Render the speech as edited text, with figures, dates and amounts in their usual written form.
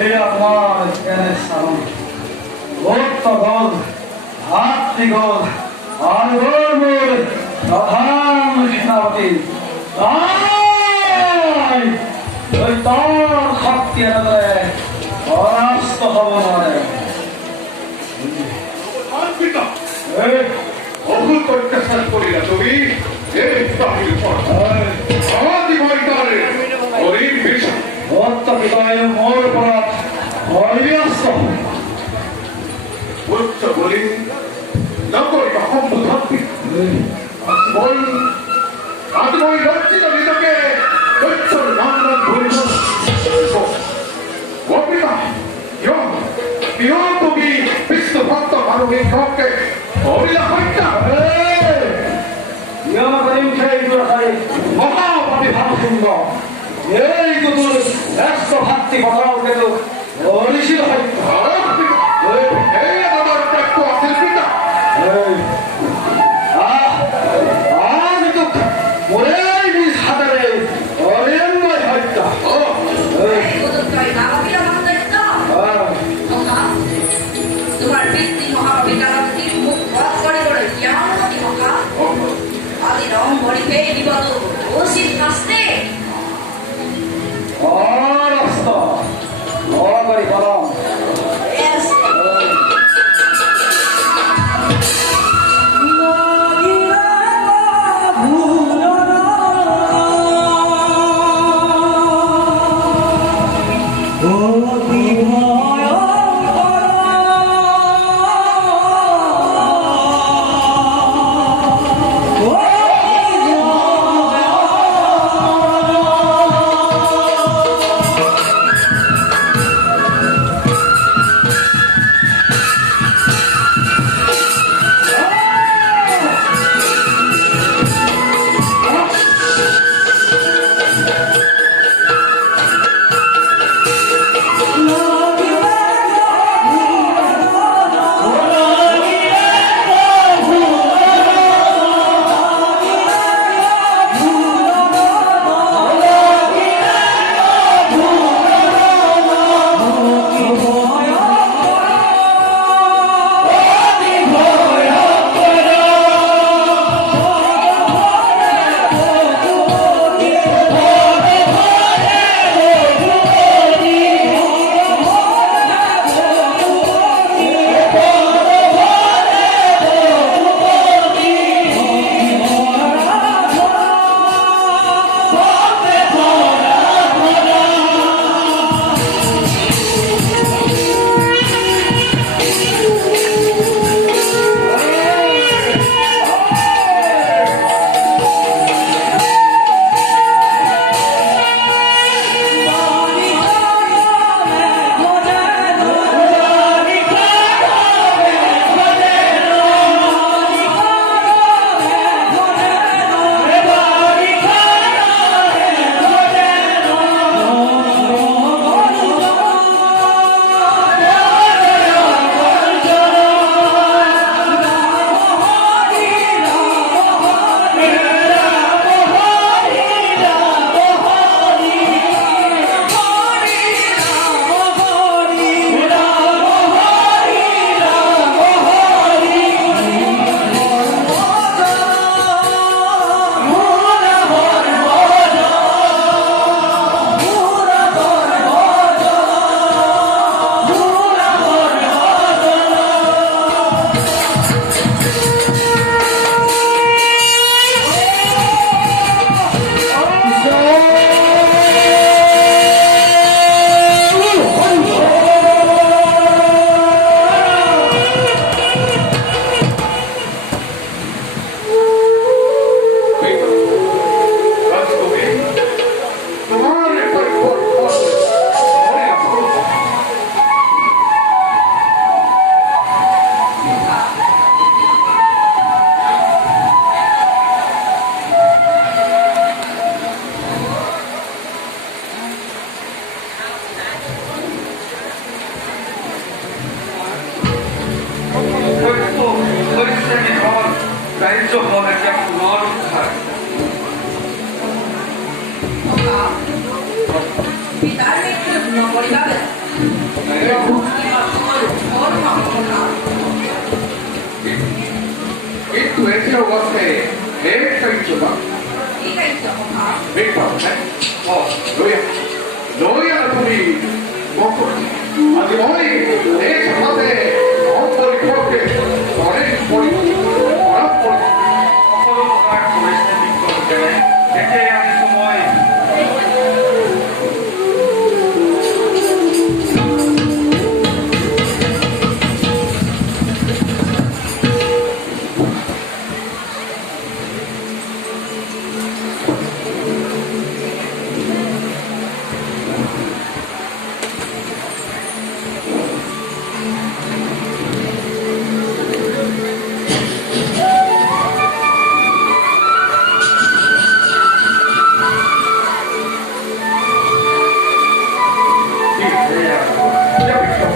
এই আপনার জ্ঞানের সামনে ভক্ত গল ভাতৃ গল আর গর্বের প্রধান সেনাপতি ওই তার শক্তি এনে পরাস্ত হব নয়। অভূত অত্যাচার করিলা তুমি মোর পরাত উচ্চ বলি নকরি অহম্বুধি আত্মই লজ্জিত নিজকে উচ্চর নান্দন ভুলিব গোপিতা তুমি বিষ্ণু ভক্ত মানবী ভক্তকে অবিলা হত্যা মহাপতি ভাব সুন্দর এই তো তোর একশো ভাতৃ বলাও গেল অলিশিল এই আমার একটু অসিল পিতা আজ তো মরে নিজ হাতারে অরেন্দ্র হত্যা তোমার ব্যক্তি মহাকবি কালাবতীর মুখ বধ করে করে কেমন হতি মহা আদি রং বড়িতে বিগত ওসির কাস্তে অরস্ত অগরি বলম পিতার মৃত্যুর পূর্ণ করিবাবে কিন্তু এসে অবস্থায় একটা কিছু না ঠিক আছে মহা দেখতে হবে লইয়া তুমি বকরি আজ ওই এক সাথে অপরিপক্ষে অনেক খারাপ করে সকলো প্ৰকাৰ পৰিস্থিতি কৰোঁতে তেতিয়াই আমি সময় ঠিক আছে